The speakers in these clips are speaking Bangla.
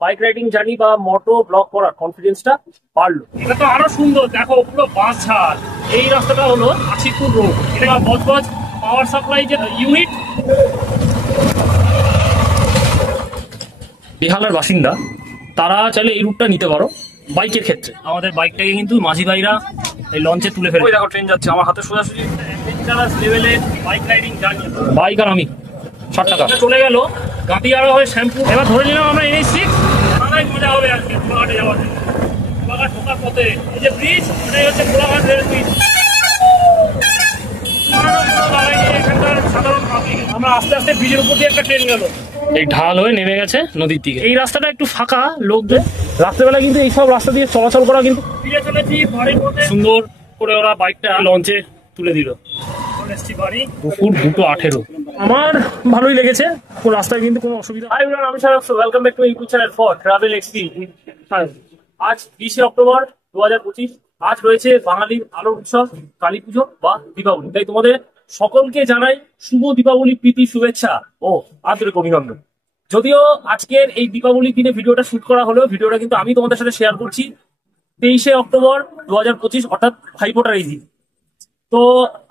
বাইক রাইডিং জার্নি বা মোটো ব্লগ করার কনফিডেন্সটা বাড়লো। এটা তো আরো সুন্দর, দেখো পুরো বাস ঝাড়। এই রাস্তাটা হলো আশিপুর রোড, এটা বজবজ পাওয়ার সাপ্লাই যে ইউনিট। বেহালার বাসিন্দা তারা চাইলে এই রুটটা নিতে পারো বাইকের ক্ষেত্রে। আমাদের বাইকটাকে কিন্তু মাঝি ভাইরা এই লঞ্চে তুলে ফেলে। দেখো ট্রেন যাচ্ছে আমার হাতে সোজাসুজি। অ্যাডভেঞ্চারাস লেভেলের বাইক রাইডিং জার্নি। বাইক আর আমি 60 টাকা চলে গেল গাঁদিয়ারা হয়ে শ্যাম্পু। এবার ধরে নিলাম আমরা NH6। মজা হবে আজকে কোলাঘাটে যাওয়ার জন্য। কোলাঘাট ঢোকার পথে এই যে ব্রিজ, এটাই হচ্ছে কোলাঘাট রেল ব্রিজ। সাধারণ পাবলিক আমরা আস্তে আস্তে ব্রিজের উপর দিয়ে একটা ট্রেন গেল, এই ঢাল হয়ে নেমে গেছে নদীর দিকে। এই রাস্তাটা একটু ফাঁকা, লোকদের রাত্রেবেলা কিন্তু এইসব রাস্তা দিয়ে চলাচল করা কিন্তু ফিরে চলেছি বাড়ির মধ্যে। সুন্দর করে ওরা বাইকটা লঞ্চে তুলে দিল। দুপুর 2:18। আমার ভালোই লেগেছে, কোন রাস্তায় কিন্তু কোনো অসুবিধা। হাই এভরিওয়ান, আমি Shahrukh. Welcome back to YouTube channel for travel experience. আজ 20 অক্টোবর 2025। আজ রয়েছে বাঙালির আলোর উৎসব কালী পুজো বা দীপাবলি। তাই তোমাদের সকলকে জানাই শুভ দীপাবলি, প্রীতি, শুভেচ্ছা ও আন্তরিক অভিনন্দন। যদিও আজকের এই দীপাবলির দিনে ভিডিওটা শুট করা হলেও ভিডিওটা কিন্তু আমি তোমাদের সাথে শেয়ার করছি 23 অক্টোবর 2025, অর্থাৎ ভাইফোঁটার এই দিন। তো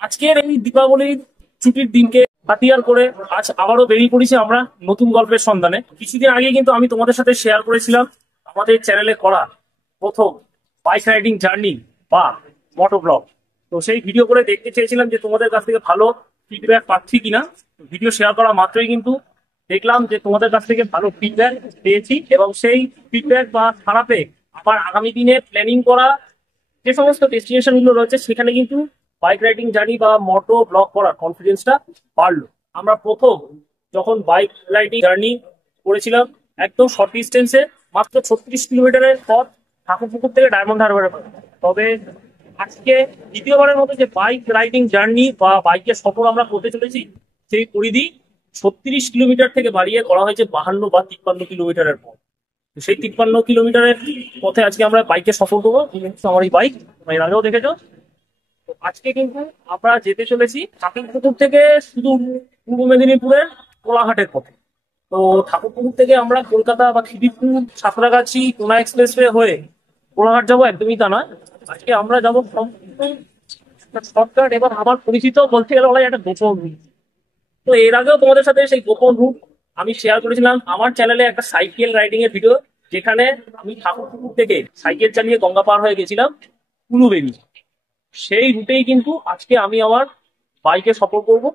আজকের এই দীপাবলির ছুটির দিনকে হাতিয়ার করে আজ আবারও বেরিয়ে পড়েছি আমরা নতুন গল্পের সন্ধানে। কিছুদিন আগে কিন্তু আমি তোমাদের সাথে শেয়ার করেছিলাম আমাদের চ্যানেলে করা প্রথম বাইক রাইডিং জার্নি বা মোটো ব্লগ। তো সেই ভিডিও করে দেখতে চেয়েছিলাম যে তোমাদের কাছ থেকে ভালো ফিডব্যাক পাচ্ছি কিনা। ভিডিও শেয়ার করা মাত্রই কিন্তু দেখলাম যে তোমাদের কাছ থেকে ভালো ফিডব্যাক পেয়েছি, এবং সেই ফিডব্যাক বা খারাপে আবার আগামী দিনে প্ল্যানিং করা যে সমস্ত ডেস্টিনেশন গুলো রয়েছে সেখানে কিন্তু বাইক রাইডিং জার্নি বা মোটো ব্লগ করার কনফিডেন্সটা বাড়লো। আমরা প্রথম যখন বাইক রাইডিং জার্নি করেছিলাম একদম শর্ট ডিস্টেন্সে, মাত্র 36 কিলোমিটারের পথ ঠাকুরপুকুর থেকে ডায়মন্ড হারবারে। তবে আজকে দ্বিতীয়বারের মতো যে বাইক রাইডিং জার্নি বা বাইকের সফর আমরা করতে চলেছি, সেই পরিধি 36 কিলোমিটার থেকে বাড়িয়ে করা হয়েছে 52 বা 53 কিলোমিটারের পথ। সেই 53 কিলোমিটারের পথে আজকে আমরা বাইকে সফর করবো। আমার এই বাইক এর আগেও দেখেছো। তো আজকে কিন্তু আমরা যেতে চলেছি ঠাকুরপুকুর থেকে শুধু পূর্ব মেদিনীপুরের কোলাঘাটের পথে। তো ঠাকুরপুকুর থেকে আমরা কলকাতা বা খিদিরপুর, সাঁতরাগাছি, কোনা এক্সপ্রেসওয়ে হয়ে কোলাঘাট যাবো, একদমই তা নয়। আজকে আমরা যাবো শর্টকাট। এবার আমার পরিচিত বলতে গেলে ওরা একটা গোপন রুট। তো এর আগেও তোমাদের সাথে সেই গোপন রুট আমি শেয়ার করেছিলাম আমার চ্যানেলে একটা সাইকেল রাইডিং এর ভিডিও, যেখানে আমি ঠাকুরপুকুর থেকে সাইকেল চালিয়ে গঙ্গা পার হয়ে গেছিলাম কুলুবেড়ি। সেই রুটেই কিন্তু আজকে আমি আমার বাইকে সফর করব।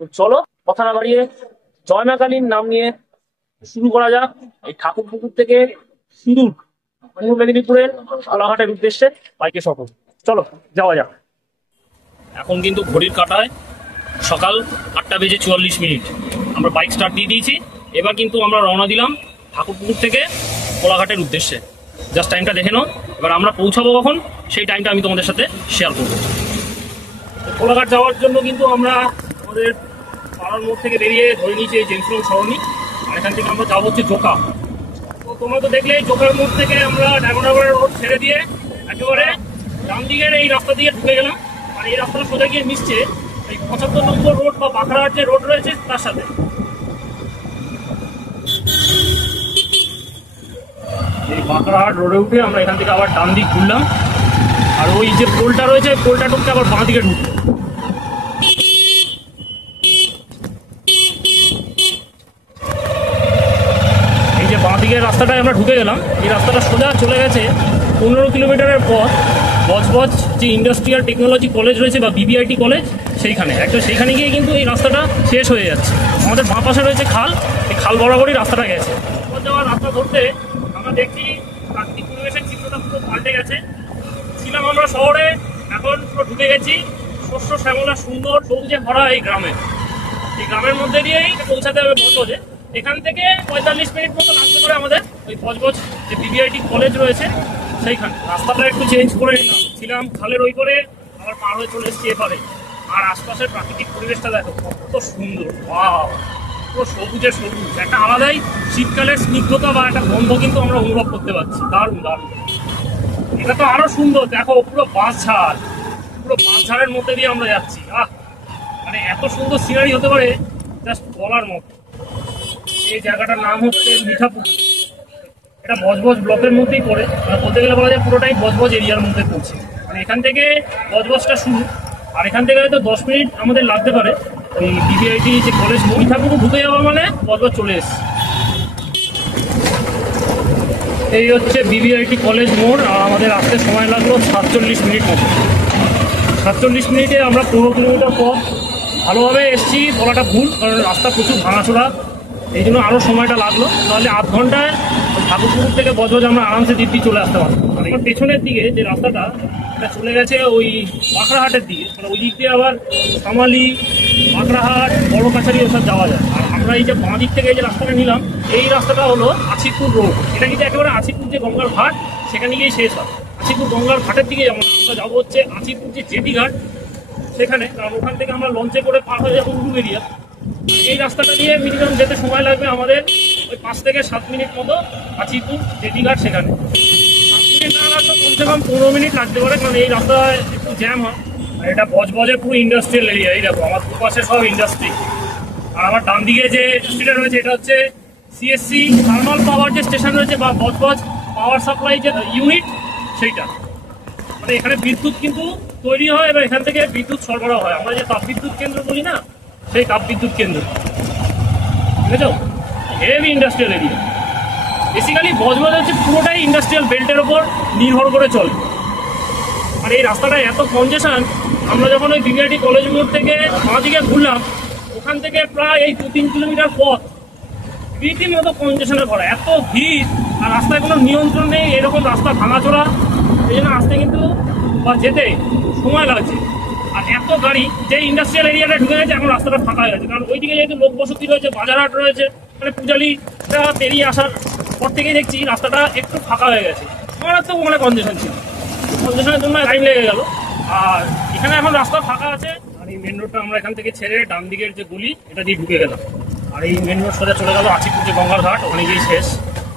তো চলো কথা না বাড়িয়ে জয় মা কালীর নাম নিয়ে শুরু করা যাক এই ঠাকুরপুকুর থেকে সুদূর পূর্ব মেদিনীপুরের কোলাঘাটের উদ্দেশ্যে বাইকে সফর। চলো যাওয়া যাক। এখন কিন্তু ঘড়ির কাঁটায় সকাল 8:44। আমরা বাইক স্টার্ট দিয়ে দিয়েছি। এবার কিন্তু আমরা রওনা দিলাম ঠাকুরপুকুর থেকে কোলাঘাটের উদ্দেশ্যে। জাস্ট টাইমটা দেখে নাও। এবার আমরা পৌঁছাবো কখন সেই টাইমটা আমি তোমাদের সাথে শেয়ার করবো। কোলাঘাট যাওয়ার জন্য কিন্তু আমরা আমাদের পাড়ার মোড় থেকে বেরিয়ে ধরে নিয়েছি এই জেমস রোড সরণি। আর এখান থেকে আমরা যাবো হচ্ছে জোকা। তো তোমরা তো দেখলে জোকার মোড় থেকে আমরা ডায়মন্ড হারবার রোড ছেড়ে দিয়ে একেবারে ডান দিকের এই রাস্তা দিয়ে ঢুকে গেলাম। আর এই রাস্তাটা সোজা গিয়ে মিশছে এই 75 নম্বর রোড বা বাঁকড়াহাট যে রোড রয়েছে তার সাথে। এই বাঁকড়াহাট রোডে উঠে আমরা এখান থেকে আবার ডান দিক ঘুরলাম। আর ওই যে পোলটা রয়েছে পোলটা ঢুকতে আবার বাঁ দিকে ঢুকলো। এই যে বাঁ দিকের রাস্তাটায় আমরা ঢুকে গেলাম। এই রাস্তাটা সোজা চলে গেছে 15 কিলোমিটারের পথ বজবজ যে ইন্ডাস্ট্রিয়াল টেকনোলজি কলেজ রয়েছে বা BBIT কলেজ, সেইখানে একটা সেইখানে গিয়ে কিন্তু এই রাস্তাটা শেষ হয়ে যাচ্ছে। আমাদের বাঁ পাশে রয়েছে খাল, এই খাল বরাবরই রাস্তাটা গেছে। যাওয়ার রাস্তা ধরতে আমরা দেখছি প্রাকৃতিক পরিবেশের চিত্রটা পুরো পাল্টে গেছে। ছিলাম আমরা শহরে, এখন পুরো ঢুকে গেছি শস্য শ্যামলা সুন্দর সবুজে ভরা এই গ্রামে। এই গ্রামের মধ্যে দিয়েই পৌঁছাতে হবে বজবজে। এখান থেকে 45 মিনিট মতো লাগতে পারে আমাদের ওই বজবজ যে BBIT কলেজ রয়েছে সেইখানে। রাস্তাটা একটু চেঞ্জ করে নিলাম, ছিলাম খালের ওই করে, আবার পার হয়ে চলে এসেছি এপারে। আর আশপাশের প্রাকৃতিক পরিবেশটা দেখো কত সুন্দর, পুরো সবুজে সবুজ, একটা আলাদাই শীতকালের স্নিগ্ধতা বা একটা গন্ধ কিন্তু আমরা অনুভব করতে পারছি। দারুণ দারুণ। এটা তো আরো সুন্দর, দেখো পুরো বাঁশঝাড়, পুরো বাঁশঝাড়ের মধ্যে দিয়ে আমরা যাচ্ছি। মানে এত সুন্দর সিনারি হতে পারে জাস্ট বলার মতো। এই জায়গাটার নাম হচ্ছে মিঠাপুকুর। এটা বজবজ ব্লকের মধ্যেই পড়ে, বলতে গেলে বলা যায় পুরোটাই বজবজ এরিয়ার মধ্যে পড়ছে। মানে এখান থেকে বজবজটা শুরু, আর এখান থেকে হয়তো 10 মিনিট আমাদের লাগতে পারে ওই বিবিআইটি যে কলেজ মহিথাপুকুর ঢুকে যাওয়া মানে বজবজ চলে এসছে। এই হচ্ছে বিবিআইটি কলেজ মোড়, আর আমাদের আসতে সময় লাগলো 47 মিনিট মতো। 47 মিনিটে আমরা 15 কিলোমিটার পথ ভালোভাবে এসেছি বলাটা ভুল, কারণ রাস্তা প্রচুর ভাঙাচোরা, এই জন্য আরও সময়টা লাগলো। তাহলে আধ ঘন্টায় ঠাকুরপুকুর থেকে বজবজ আমরা আরামসে দিব্যি চলে আসতে পারবো। আর এবার পেছনের দিকে যে রাস্তাটা এটা চলে গেছে ওই বাঁকড়াহাটের দিকে, মানে ওই দিক দিয়ে আবার সামালি, বাঁকড়াহাট, বড় কাছারি ওসব যাওয়া যায়। আর আমরা এই যে বাঁ দিক থেকে এই যে রাস্তাটা নিলাম, এই রাস্তাটা হলো আছিপুর রোড। এটা কিন্তু একেবারে আছিপুর যে গঙ্গার ঘাট সেখানে গিয়েই শেষ হয়। আছিপুর গঙ্গার ঘাটের দিকে আমরা যাবো হচ্ছে আছিপুর যে জেটি ঘাট সেখানে, কারণ ওখান থেকে আমরা লঞ্চে করে পার হয়ে যাবো উলুবেড়িয়া। এই রাস্তাটা দিয়ে মিনিমাম যেতে সময় লাগবে আমাদের ওই 5 থেকে 7 মিনিট মতো আছিপুর জেটি ঘাট সেখানে। 7 মিনিট না লাগলেও কমসে কম 15 মিনিট লাগতে পারে, কারণ এই রাস্তায় একটু জ্যাম হয়। আর এটা বজবজের পুরো ইন্ডাস্ট্রিয়াল এরিয়া। এই দেখো আমার দুপাশে সব ইন্ডাস্ট্রি, আর আমার ডান দিকে যে ইন্ডাস্ট্রিটা রয়েছে এটা হচ্ছে সিএসসি থার্মাল পাওয়ার যে স্টেশন রয়েছে বা বজবজ পাওয়ার সাপ্লাই যে ইউনিট সেইটা। মানে এখানে বিদ্যুৎ কিন্তু তৈরি হয় এবং এখান থেকে বিদ্যুৎ সরবরাহ হয়। আমরা যে তাপবিদ্যুৎ কেন্দ্র বলি না, সেই তাপবিদ্যুৎ কেন্দ্র, বুঝেছো? Heavy industrial area. Basically Budge Budge হচ্ছে পুরোটাই ইন্ডাস্ট্রিয়াল বেল্টের ওপর নির্ভর করে চলে। আর এই রাস্তাটা এত কনজেশন, আমরা যখন ওই বিবিআইটি কলেজ মোড় থেকে বাঁ দিকে ঘুরলাম, ওখান থেকে প্রায় এই 2-3 কিলোমিটার পথ রীতিমতো কনজেশনে ভরা, এত ভিড়। আর রাস্তায় কোনো নিয়ন্ত্রণ নেই, এরকম রাস্তা ভাঙাচোরা, এই জন্য আসতে কিন্তু বা যেতে সময় লাগছে। আর এত গাড়ি যে ইন্ডাস্ট্রিয়াল এরিয়াটা ঢুকে গেছে, এখন রাস্তাটা ফাঁকা হয়ে গেছে, কারণ ওইদিকে যেহেতু লোক বসতি রয়েছে, বাজারহাট রয়েছে, মানে পূজালিটা পেরিয়ে আসার পর থেকেই দেখছি রাস্তাটা একটু ফাঁকা হয়ে গেছে। মারাত্মক ওখানে কনজেশন ছিল, কনজেশনের জন্য টাইম লেগে গেল। আর এখানে এখন রাস্তা ফাঁকা আছে। আর এই মেন রোডটা আমরা এখান থেকে ছেড়ে ডান দিকের যে গলি এটা দিয়ে ঢুকে গেলাম, আর এই মেন রোড সোজা চলে গেল আছিপুর যে গঙ্গার ঘাট, ওখানে গিয়ে শেষ।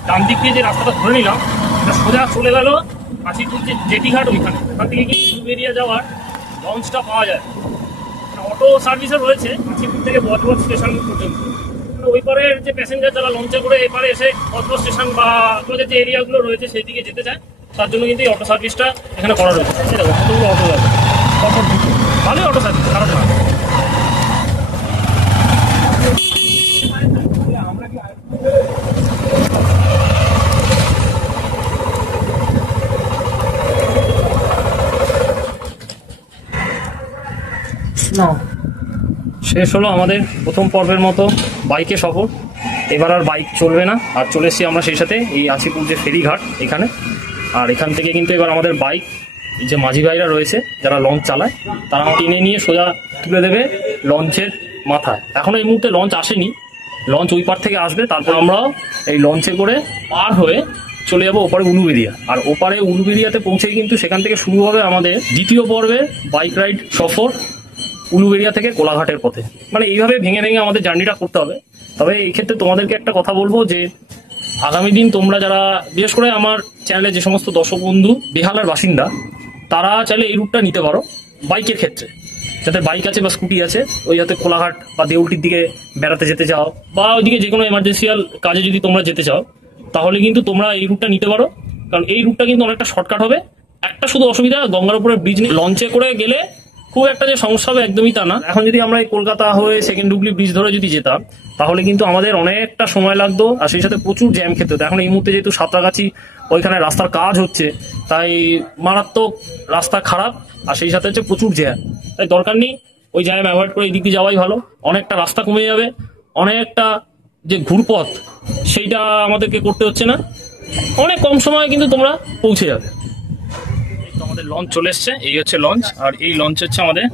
ডান দিক দিয়ে যে রাস্তাটা ধরে নিলাম এটা সোজা চলে গেল আছিপুর যে জেটি ঘাট, ওইখানে। ওখান থেকে গিয়ে উলুবেড়িয়া যাওয়ার লঞ্চটা পাওয়া যায়। অটো সার্ভিসও রয়েছে আছিপুর থেকে বজবজ স্টেশন পর্যন্ত। ওই পারের যে প্যাসেঞ্জার যারা লঞ্চে করে এপারে এসে বজবজ স্টেশন বা যে এরিয়াগুলো রয়েছে সেই দিকে যেতে চায়, তার জন্য কিন্তু এই অটো সার্ভিসটা এখানে করা রয়েছে। দেখো কতগুলো অটো যাবে, ভালোই অটো সার্ভিস, খারাপ না। শেষ হলো আমাদের প্রথম পর্বের মতো বাইকে সফর। এবার আর বাইক চলবে না, আর চলে এসেছি আমরা সেই সাথে এই আছিপুর যে ফেরিঘাট এখানে। আর এখান থেকে কিন্তু এবার আমাদের বাইক যে মাঝি ভাইরা রয়েছে যারা লঞ্চ চালায়, তারা টেনে নিয়ে সোজা তুলে দেবে লঞ্চের মাথায়। এখন এই মুহূর্তে লঞ্চ আসেনি, লঞ্চ ওই পার থেকে আসবে, তারপর আমরাও এই লঞ্চে করে পার হয়ে চলে যাবো ওপারে উলুবেড়িয়া। আর ওপারে উলুবেড়িয়াতে পৌঁছেই কিন্তু সেখান থেকে শুরু হবে আমাদের দ্বিতীয় পর্বের বাইক রাইড সফর উলুবেড়িয়া থেকে কোলাঘাটের পথে। মানে এইভাবে ভেঙে ভেঙে আমাদের জার্নিটা করতে হবে। তবে এই ক্ষেত্রে তোমাদেরকে একটা কথা বলবো যে আগামী দিন তোমরা যারা, বিশেষ করে আমার চ্যানেলে যে সমস্ত দর্শক বন্ধু বেহালার বাসিন্দা, তারা চাইলে এই রুটটা নিতে পারো বাইকের ক্ষেত্রে। যাদের বাইক আছে বা স্কুটি আছে, ওই যাতে কোলাঘাট বা দেউলটির দিকে বেড়াতে যেতে চাও বা ওইদিকে যে কোনো এমার্জেন্সিয়াল কাজে যদি তোমরা যেতে চাও, তাহলে কিন্তু তোমরা এই রুটটা নিতে পারো। কারণ এই রুটটা কিন্তু অনেকটা শর্টকাট হবে। একটা শুধু অসুবিধা, গঙ্গার উপরে ব্রিজ নেই, লঞ্চে করে গেলে খুব একটা যে সমস্যা হবে একদমই তা না। এখন যদি আমরা এই কলকাতা হয়ে সেকেন্ড হুগলি ব্রিজ ধরে যদি যেতাম, তাহলে কিন্তু আমাদের অনেকটা সময় লাগতো, আর সেই সাথে প্রচুর জ্যাম খেতে হতো। এখন এই মুহূর্তে যেহেতু সাঁতরাগাছি ওইখানে রাস্তার কাজ হচ্ছে, তাই মারাত্মক রাস্তা খারাপ, আর সেই সাথে হচ্ছে প্রচুর জ্যাম। তাই দরকার নেই, ওই জ্যাম অ্যাভয়েড করে এই দিক দিয়ে যাওয়াই ভালো। অনেকটা রাস্তা কমে যাবে, অনেকটা যে ঘুরপথ সেইটা আমাদেরকে করতে হচ্ছে না, অনেক কম সময়ে কিন্তু তোমরা পৌঁছে যাবে। আমাদের লঞ্চ চলে এসছে, এই হচ্ছে লঞ্চ, আর এই লঞ্চ হচ্ছে আমাদের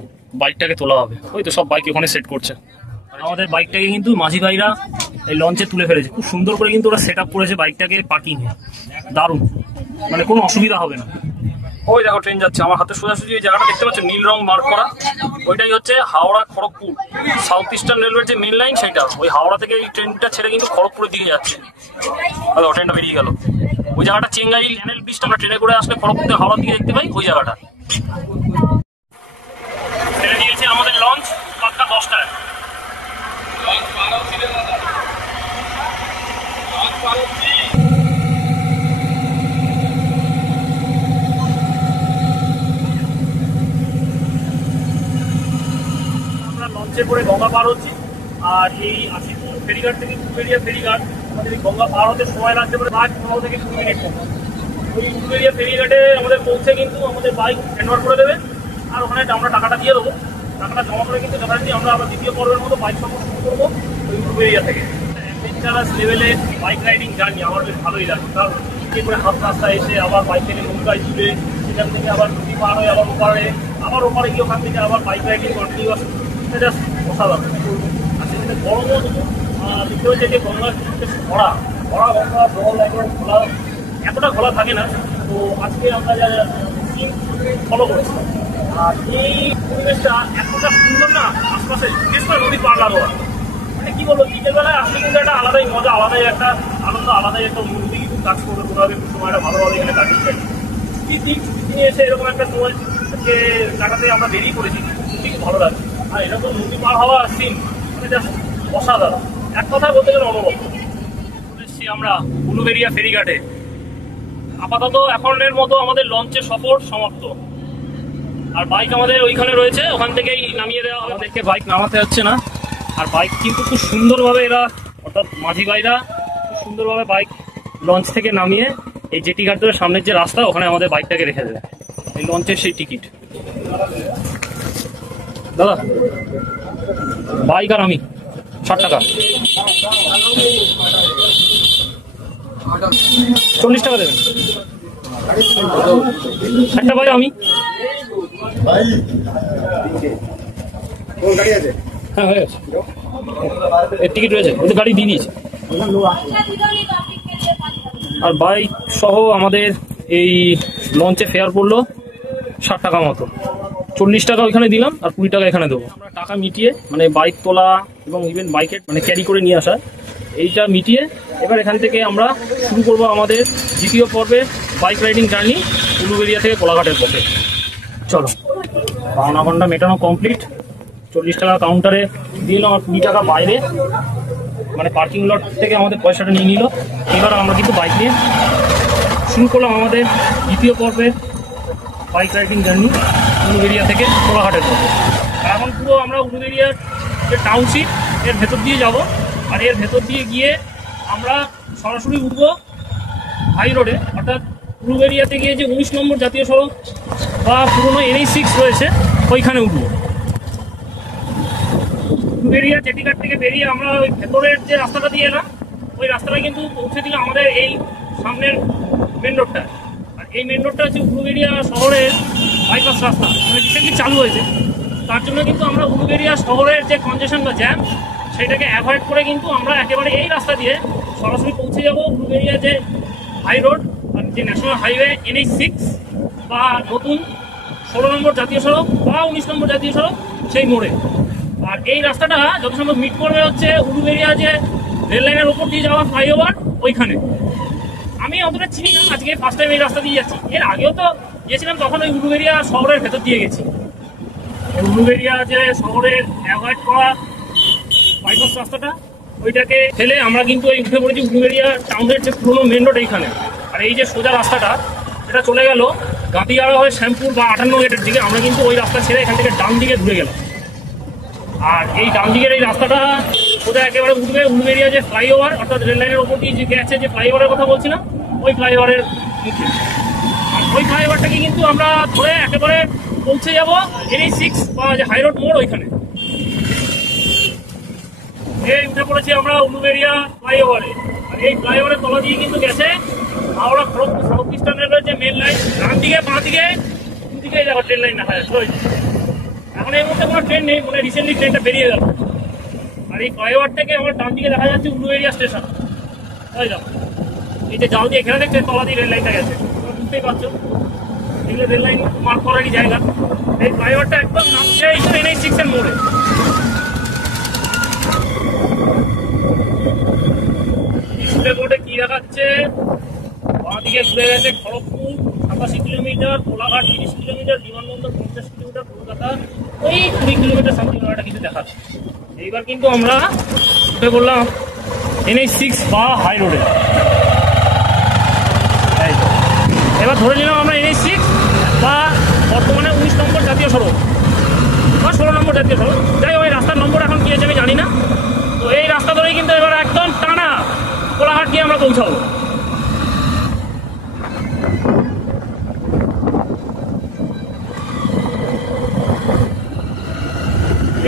বাইকটাকে তোলা হবে। ওই তো সব বাইক ওখানে সেট করছে। আমাদের বাইকটাকে কিন্তু মাঝি ভাইরা এই লঞ্চে তুলে ফেলেছে, খুব সুন্দর করে কিন্তু ওরা সেট আপ করেছে বাইকটাকে পার্কিং এ, দারুণ, মানে কোনো অসুবিধা হবে না। ওই দেখো ট্রেন যাচ্ছে, আমার হাতে সোজাসুজি ওই জায়গাটা দেখতে পাচ্ছ নীল রং মার্ক করা, ওইটাই হচ্ছে হাওড়া খড়গপুর সাউথ ইস্টার্ন রেলওয়ের যে মেন লাইন সেইটা। ওই হাওড়া থেকে এই ট্রেনটা ছেড়ে কিন্তু খড়গপুরের দিকে যাচ্ছে। ট্রেনটা বেরিয়ে গেল, ওই জায়গাটা চেঙ্গাই চ্যানেল ব্রিজটা আমরা ট্রেনে করে আসলে খড়গপুর থেকে হাওড়ার দিকে দেখতে পাই, ওই জায়গাটা। ছেড়ে দিয়েছে আমাদের লঞ্চ পাক্কা 10টায়। লঞ্চে করে গঙ্গা পার হচ্ছি। আর এই আশিপুর ফেরিঘাট থেকে উলুবেড়িয়া ফেরিঘাট আমাদের এই গঙ্গা পার হতে সময় লাগতে পারে 5-15 থেকে 2 মিনিট মতো। ওই উলুবেড়িয়া ফেরিঘাটে আমাদের পৌঁছে কিন্তু আমাদের বাইক হ্যান্ডওভার করে দেবে, আর ওখানে আমরা টাকাটা দিয়ে দেবো। টাকাটা জমা করে কিন্তু যথারীতি আমরা আবার দ্বিতীয় পর্বের মতো বাইক সফর শুরু করবো ওই উলুবেড়িয়া থেকে। অ্যাডভেঞ্চারাস লেভেলে বাইক রাইডিং জার্নি আমার বেশ ভালোই লাগে, কারণ যে করে হাত রাস্তায় এসে আবার বাইক থেকে নৌকায় তুলে সেখান থেকে আবার নদী পার হয়ে আবার ওপারে গিয়ে ওখান থেকে আবার বাইক রাইডিং কন্টিনিউয়াস, এটা জাস্ট অসাধারণ। আর সেখানে গরমও দেখতে হচ্ছে যে গঙ্গার ভরা গঙ্গা জল একবার খোলা, এতটা খোলা থাকে না। তো আজকে আমরা যা সিন ফলো করেছি, আর এই পরিবেশটা এতটা সুন্দর না, আশপাশে বিশেষ করে নদী পার লাগোয়া, মানে কি বলবো, বিকেলবেলায় আসলে কিন্তু একটা আলাদাই মজা, আলাদাই একটা আনন্দ, আলাদাই একটা অনুভূতি কিন্তু কাজ করবে। কোনোভাবে সময়টা ভালোভাবে এখানে কাটিয়ে যায়। ছুটি নিয়ে এসে এরকম একটা সময়কে কাটাতে আমরা বেরিয়ে পড়েছি, সত্যি খুব ভালো লাগছে। আর এরকম নদী পার হওয়া সিন মানে জাস্ট অসাধারণ, এক কথায় বলতে গেলে অনবদ্য। এসেছি আমরা উলুবেড়িয়া ফেরিঘাটে। আপাতত এখনের মতো আমাদের লঞ্চের সফর সমাপ্ত, আর বাইক আমাদের ওইখানে রয়েছে, ওখান থেকেই নামিয়ে দেওয়া হবে। আমাদেরকে বাইক নামাতে হচ্ছে না, আর বাইক কিন্তু খুব সুন্দরভাবে এরা, অর্থাৎ মাঝি ভাইরা খুব সুন্দরভাবে বাইক লঞ্চ থেকে নামিয়ে এই জেটি ঘাট ধরে সামনের যে রাস্তা ওখানে আমাদের বাইকটাকে রেখে দেবে। এই লঞ্চের সেই টিকিট। দাদা বাইক আর আমি 60 টাকা, 40 টাকা দেবেন একটা ভাই। আমি হ্যাঁ হয়ে গেছে, এর টিকিট রয়েছে, ওদের গাড়ি দিয়ে দিয়েছে। আর বাইক সহ আমাদের এই লঞ্চে ফেয়ার পড়লো 60 টাকা মতো। 40 টাকা ওইখানে দিলাম আর 20 টাকা এখানে দেবো। আমরা টাকা মিটিয়ে, মানে বাইক তোলা এবং ইভেন বাইকের মানে ক্যারি করে নিয়ে আসা, এইটা মিটিয়ে এবার এখান থেকে আমরা শুরু করবো আমাদের দ্বিতীয় পর্বে বাইক রাইডিং জার্নি উলুবেড়িয়া থেকে কোলাঘাটের পথে। চলো, পাওনা ঘন্টা মেটানো কমপ্লিট। 40 টাকা কাউন্টারে দিয়ে নিল, আর 20 টাকা বাইরে মানে পার্কিং লট থেকে আমাদের পয়সাটা নিয়ে নিল। এবার আমরা কিন্তু বাইক নিয়ে শুরু করলাম আমাদের দ্বিতীয় পর্বে বাইক রাইডিং জার্নি উলুবেড়িয়া থেকে কোলাঘাটের পথে। এখন পুরো আমরা উলুবেড়িয়ার যে টাউনশিপ এর ভেতর দিয়ে যাব, আর এর ভেতর দিয়ে গিয়ে আমরা সরাসরি উঠবো হাই রোডে, অর্থাৎ উলুবেড়িয়াতে গিয়ে যে 19 নম্বর জাতীয় সড়ক বা পুরোনো NH6 রয়েছে ওইখানে উঠবো। উলুবেড়িয়া জেটিঘাট থেকে বেরিয়ে আমরা ওই ভেতরের যে রাস্তাটা দিয়ে এলাম, ওই রাস্তাটা কিন্তু পৌঁছে দিল আমাদের এই সামনের মেন রোডটা। আর এই মেন রোডটা হচ্ছে উলুবেড়িয়া শহরের বাইপাস রাস্তা, মানে রিসেন্টলি চালু হয়েছে। তার জন্য কিন্তু আমরা উলুবেড়িয়া শহরের যে কনজেশন বা জ্যাম সেটাকে অ্যাভয়েড করে কিন্তু আমরা একেবারে এই রাস্তা দিয়ে সরাসরি পৌঁছে যাব উলুবেড়িয়া যে হাই রোড, আর যে ন্যাশনাল হাইওয়ে NH6 বা নতুন 16 নম্বর জাতীয় সড়ক বা 19 নম্বর জাতীয় সড়ক সেই মোড়ে। আর এই রাস্তাটা যত সম্ভব মিট করবে হচ্ছে উলুবেড়িয়া যে রেল লাইনের ওপর দিয়ে যাওয়া ফ্লাইওভার ওইখানে। আমি অতটা চিনি না, আজকে ফার্স্ট টাইম এই রাস্তা দিয়ে যাচ্ছি। এর আগেও তো গিয়েছিলাম, তখন ওই উলুবেড়িয়া শহরের ভেতর দিয়ে গেছি। উলুবেড়িয়া যে শহরের অ্যাভয়েড করা বাইপাস রাস্তাটা ওইটাকে ফেলে আমরা কিন্তু এই উঠে পড়েছি উলুবেড়িয়া টাউনের যে পুরোনো মেন রোড এইখানে। আর এই যে সোজা রাস্তাটা এটা চলে গেল গাঁতিয়াড়া হয়ে শ্যামপুর বা 58 গেটের দিকে। আমরা কিন্তু ওই রাস্তা ছেড়ে এখান থেকে ডান দিকে ঘুরে গেলাম। আর এই ডান দিকের এই রাস্তাটা সোজা একেবারে উঠবে উলুবেড়িয়া যে ফ্লাইওভার, অর্থাৎ রেল লাইনের ওপর দিয়ে যে গেছে যে ফ্লাইওভারের কথা বলছিলাম, ওই ফ্লাইওভারের মুখে। আর ওই ফ্লাইওভারটাকে কিন্তু আমরা ধরে একেবারে পৌঁছে যাব NH6 বা যে হাই রোড মোড় ওইখানে। এই উঠে পড়েছি আমরা উলুবেড়িয়া ফ্লাইওভারে। আর এই ফ্লাইওভারের তলা দিয়ে কিন্তু গেছে হাওড়া খড়গপুর সাউথ ইস্টার্ন রেলওয়ের যে মেন লাইন। ডান দিকে বাঁ দিকে দুদিকে যাবো ট্রেন লাইন দেখা যাচ্ছে। এখন এই মুহূর্তে কোনো ট্রেন নেই, মানে রিসেন্টলি ট্রেনটা বেরিয়ে গেল। আর এই ফ্লাইওভার থেকে আমার ডান দিকে দেখা যাচ্ছে উলুবেড়িয়া স্টেশন। তাই যাবো এই যে জাল দিয়ে এখানে দেখছে তলা দিয়ে রেল লাইনটা গেছে, বুঝতেই পারছো এগুলো রেল লাইন মার্ক করারই জায়গা। এই ফ্লাইওভারটা একদম নামছে এই NH6 এর মোড়ে। বোর্ডে কি দেখাচ্ছে, বাঁ দিকে ঘুরে গেছে খড়গপুর 87 কিলোমিটার, কোলাঘাট 30 কিলোমিটার, বিমানবন্দর 50 কিলোমিটার, কলকাতা ওই 20 কিলোমিটার সামথিং একটা কিছু দেখাচ্ছে। এইবার কিন্তু আমরা উঠে বললাম NH6 বা হাই রোডে। এবার ধরে নিলাম আমরা NH6 বা বর্তমানে 19 নম্বর জাতীয় সড়ক বা 16 নম্বর জাতীয় সড়ক, যাই ওই রাস্তার নম্বর এখন কি আছে আমি জানি না। তো এই রাস্তা ধরেই কিন্তু এবার একদম টানা কোলাঘাট গিয়ে আমরা পৌঁছাবো।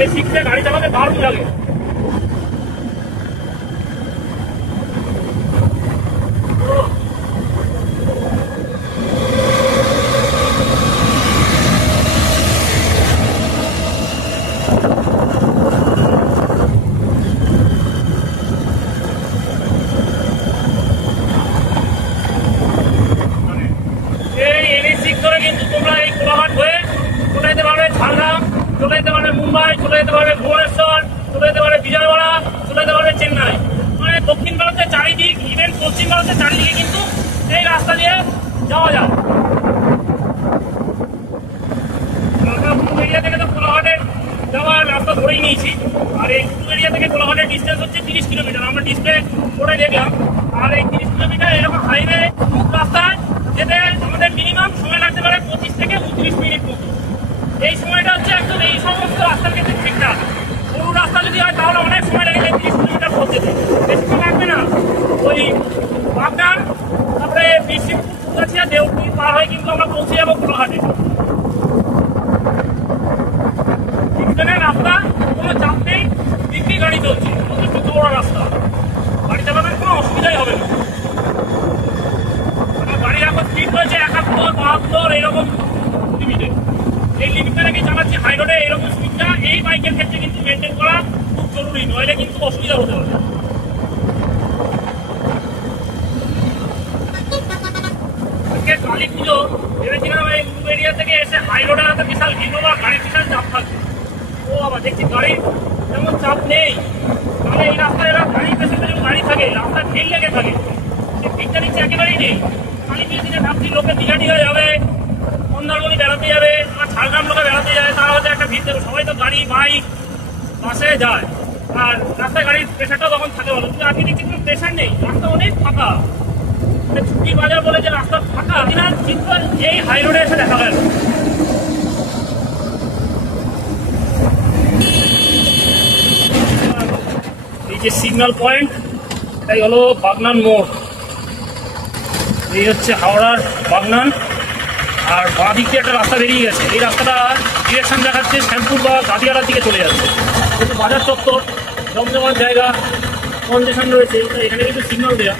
এই শিখতে গাড়ি চালাতে দারুণ লাগে। চলে যেতে পারবে মুম্বাই, চলে যেতে পারবে ভুবনেশ্বর, চলে যেতে পারবে বিজয়ওয়াড়া, চলে যেতে পারবে চেন্নাই। মানে দক্ষিণ ভারতের চারিদিক, ইভেন পশ্চিম ভারতের চারিদিকে কিন্তু এই রাস্তা দিয়ে যাওয়া যায়। আমরা পুরো এরিয়া থেকে তো কোলাঘাটে যাওয়ার রাস্তা ধরেই নিয়েছি, আর এই পুরো এরিয়া থেকে কোলাঘাটের ডিস্টেন্স হচ্ছে 30 কিলোমিটার। আমরা ডিসপ্লে করে দেখলাম, আর এই 30 কিলোমিটার এরকম হাইওয়ে রাস্তায় যেতে আমাদের মিনিমাম সময় লাগতে পারে 25 থেকে 29 মিনিট মতো। এই সময়টা হচ্ছে একদম এই সমস্ত রাস্তার ক্ষেত্রে ঠিকঠাক। সরু রাস্তা যদি হয় তাহলে অনেক সময় লাগে 30 কিলোমিটার পৌঁছতে, বেশিক্ষণ লাগবে না। ওই বাগনান, তারপরে বিষ্ণুপুর, ফুলগাছিয়া, দেউটি পার হয়ে কিন্তু আমরা পৌঁছে যাবো কোলাঘাটে। এখানে রাস্তা কোনো চাপ নেই, দিব্যি গাড়ি চলছে, প্রচুর বড় রাস্তা, গাড়ি চালানোর কোনো অসুবিধাই হবে না। গাড়ির এখন স্পিড রয়েছে 71, 72 এইরকম লিমিটে। এই লিমিটটা নাকি চালাচ্ছি হাই রোডে, এইরকম স্পিডটা এই বাইকের ক্ষেত্রে কিন্তু মেনটেন করা খুব জরুরি, নইলে কিন্তু অসুবিধা হতে পারে। কালী পুজো ভেবেছিলাম এই পুরো এরিয়া থেকে এসে হাই রোডে হয়তো বিশাল ভিড় বা গাড়ির বিশাল চাপ থাকবে। ও আবার দেখছি গাড়ির তেমন চাপ নেই। তাহলে এই রাস্তায় এরা গাড়ির পেছনে পেছনে গাড়ি থাকে, রাস্তায় ভিড় লেগে থাকে, সেই ভিড়টা নিচ্ছে একেবারেই নেই। কালী পুজোর দিনে ভাবছি লোকে দীঘা দীঘা যাবে, মন্দারমণি বেড়াতে যাবে, আর ঝাড়গ্রাম লোকে বেড়াতে যায়, তারা হয়তো একটা ভিড় দেবে। সবাই তো গাড়ি, বাইক, বাসে যায়, আর রাস্তায় গাড়ির প্রেশারটাও তখন থাকে ভালো। কিন্তু আজকে দেখছি কোনো প্রেশার নেই, রাস্তা অনেক ফাঁকা। ছুটির বাজার বলে যে রাস্তা ফাঁকা কিনা কিন্তু এই হাই রোডে এসে দেখা গেল। এই যে সিগন্যাল পয়েন্ট, এটাই হলো বাগনান মোড়। এই হচ্ছে হাওড়ার বাগনান, আর বাঁ দিক দিয়ে একটা রাস্তা বেরিয়ে গেছে। এই রাস্তাটা ডিরেকশন দেখাচ্ছে শ্যামপুর বা গাদিয়ালার দিকে চলে যাচ্ছে। কিন্তু বাজার চত্বর, জমজমার জায়গা, কনজেশন রয়েছে, এখানে কিন্তু সিগন্যাল দেওয়া,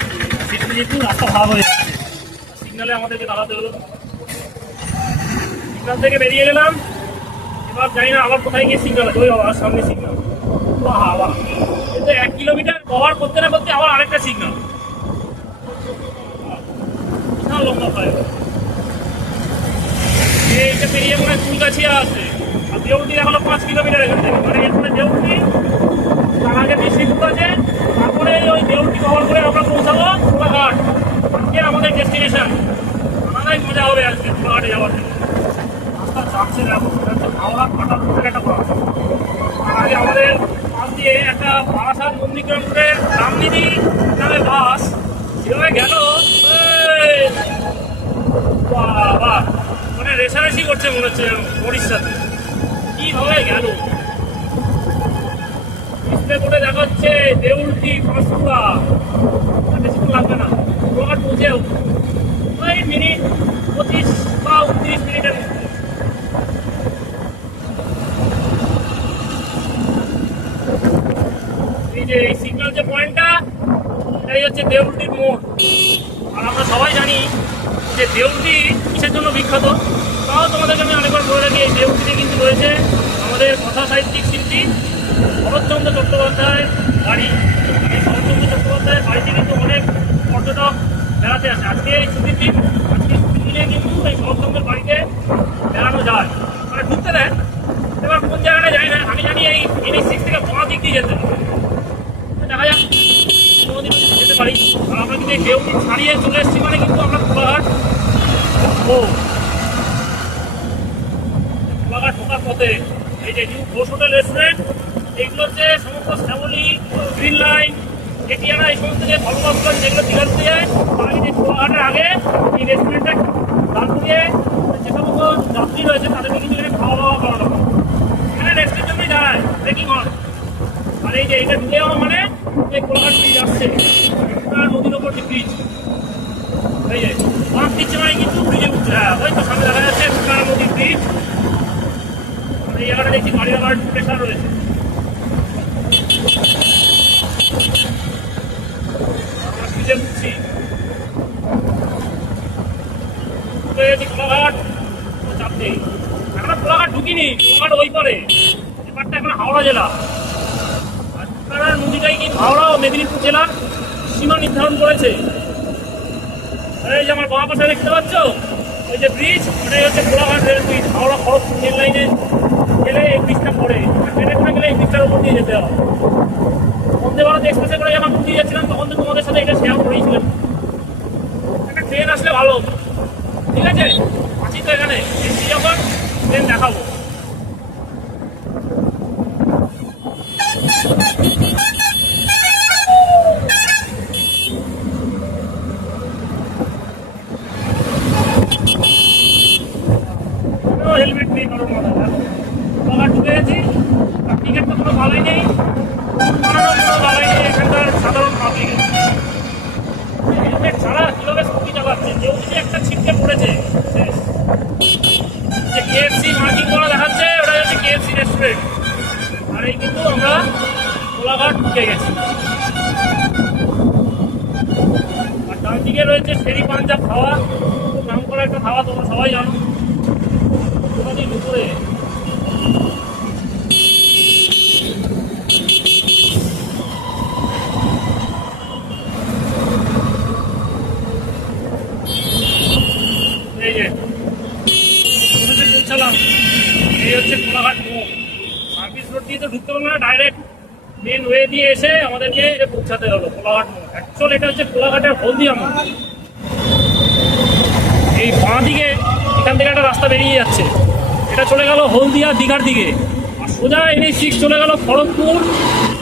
সেখানে যেহেতু রাস্তা ভালো হয়ে যাচ্ছে, সিগন্যালে আমাদেরকে দাঁড়াতে হলো। সিগন্যাল থেকে বেরিয়ে গেলাম, এবার জানি না আবার কোথায় গিয়ে সিগন্যাল আছে। ওই আবার সামনে সিগন্যাল, বাহ বাহ। কিন্তু 1 কিলোমিটার কভার করতে না করতে আবার আরেকটা সিগন্যাল, বিশাল লম্বা পায়। এইটা পেরিয়ে মনে হয় ফুলগাছিয়া আছে, আর দেউটি এখনো 5 কিলোমিটার এখান থেকে। মানে এরপরে দেউটি, তার আগে বিষ্ণুপুর আছে, তারপরে ওই দেউটি কভার করে আমরা পৌঁছাবো কোলাঘাট। আজকে আমাদের ডেস্টিনেশন। আলাদাই মজা হবে আজকে কোলাঘাটে যাওয়ার জন্য। রাস্তা যাচ্ছে দেখো, হাওড়া কাটাপুর একটা বাস। তার আগে আমাদের পাশ দিয়ে একটা বারাসাত নন্দীগ্রাম করে রামনিধি নামে বাস যেভাবে গেল, বাবা, মানে রেশারেশি করছে মনে হচ্ছে উড়িষ্যাতে, কিভাবে গেল। ডিসপ্লে করে দেখাচ্ছে দেউলটি, পাঁচপুরা, বেশিক্ষণ লাগবে না, কোলাঘাট পৌঁছে ওই মিনিট 25 বা 29 মিনিটের মধ্যে। এই যে এই সিগন্যাল যে পয়েন্টটা, এটাই হচ্ছে দেউলটির মোড়। আর আমরা সবাই জানি যে দেউলটি কিসের জন্য বিখ্যাত, তাও তোমাদেরকে আমি অনেকবার বলে রাখি। এই দেউলটিতে কিন্তু রয়েছে আমাদের কথা সাহিত্যিক শিল্পী শরৎচন্দ্র চট্টোপাধ্যায়ের বাড়ি। এই শরৎচন্দ্র চট্টোপাধ্যায়ের বাড়িতে কিন্তু অনেক পর্যটক বেড়াতে আসে। আজকে এই ছুটির দিন, আজকে ছুটির দিনে কিন্তু এই শরৎচন্দ্রের বাড়িতে বেড়ানো যায়, মানে ঢুকতে দেয়। এবার কোন জায়গাটা জানি না, আমি জানি এই NH6 থেকে বাঁ দিক দিয়ে যেতে হবে। দেখা যাক কোনোদিন যেতে পারি। আর আমরা কিন্তু এই দেউলটি ছাড়িয়ে চলে এসেছি, মানে কিন্তু আমরা কোলাঘাট কোলাঘাট ঢোকার পথে। এই যে নিউ ঘোষ হোটেল রেস্টুরেন্ট, এইগুলো হচ্ছে সমস্ত শ্যামলী, গ্রিন লাইন, এটিয়ানা, এই সমস্ত যে ধর্মবাসগুলো যেগুলো দীঘা ঘুরে যায়, তারা কিন্তু কোলাঘাটের আগে এই রেস্টুরেন্টটা দাঁড় করিয়ে যে সমস্ত যাত্রী রয়েছে তাদেরকে কিন্তু এখানে খাওয়া দাওয়া করানো হয়। এখানে রেস্টুরেন্টের জন্যই দাঁড়ায়। ট্রেকিং হয়। আর এই যে এটা ঢুকে যাওয়া মানে কোলাঘাট ব্রিজ আসছে, নদীর ওপর যে ব্রিজ, এই যে অনেক দিচ্ছে মানে কিন্তু ব্রিজে উঠছে। হ্যাঁ ওই তো সামনে দেখা যাচ্ছে নদীর ব্রিজ। আর এই জায়গাটা দেখছি গাড়ি রাখার প্রেশার রয়েছে। আমরা ব্রিজে উঠছি, কোলাঘাট চাপ নেই। এখন কোলাঘাট ঢুকিনি, কোলাঘাট ওই পারে, এবারটা এখন হাওড়া জেলা। আর নদীটাই কি হাওড়া ও মেদিনীপুর জেলার সীমা নির্ধারণ করেছে। এই যে আমার বাঁ পাশে দেখতে পাচ্ছ ওই যে ব্রিজ, ওটাই হচ্ছে Kolaghat rail bridge. Howrah Kharagpur rail লাইনে গেলে এই ব্রিজটা পড়ে, ট্রেনে করে গেলে এই ব্রিজটার উপর দিয়ে যেতে হয়। বন্দে ভারত এক্সপ্রেসে করে যখন ঘুরিয়ে যাচ্ছিলাম তখন তো তোমাদের সাথে এটা শেয়ার করেছিলাম। একটা ট্রেন আসলে ভালো, ঠিক আছে? আছি তো এখানে, এসছি যখন ট্রেন দেখাবো। হেলমেট নেই কারোর মাথায়, কোলাঘাট ঢুকে গেছি। আর টিকিট তো কোনো ভালোই নেই, কোনো ভালোই নেই এখানকার সাধারণ পাবলিক। হেলমেট ছাড়া কিভাবে স্কুটি চালাচ্ছে, কেউ যদি একটা ছিটকে পড়েছে শেষ। যে কেএফসি মার্কিং করা দেখাচ্ছে, ওটা হচ্ছে কেএফসি রেস্টুরেন্ট। আর এই কিন্তু আমরা কোলাঘাট ঢুকে গেছি। আর ডান দিকে রয়েছে শেরি পাঞ্জাব খাওয়া, খুব নাম করা একটা খাওয়া, তোমরা সবাই জানো। উপরে এই যে পৌঁছালাম, এই হচ্ছে কোলাঘাট মোড়। সার্ভিস রোড দিয়ে তো ঢুকতে পারবো না, ডাইরেক্ট মেন ওয়ে দিয়ে এসে আমাদেরকে পৌঁছাতে হলো কোলাঘাট মোড়। অ্যাকচুয়ালি এটা হচ্ছে কোলাঘাটের হলদিয়া মোড়। এই বাঁ দিকে এখান থেকে একটা রাস্তা বেরিয়ে যাচ্ছে, এটা চলে গেল হলদিয়া দীঘার দিকে। আর সোজা NH6 চলে গেল খড়গপুর,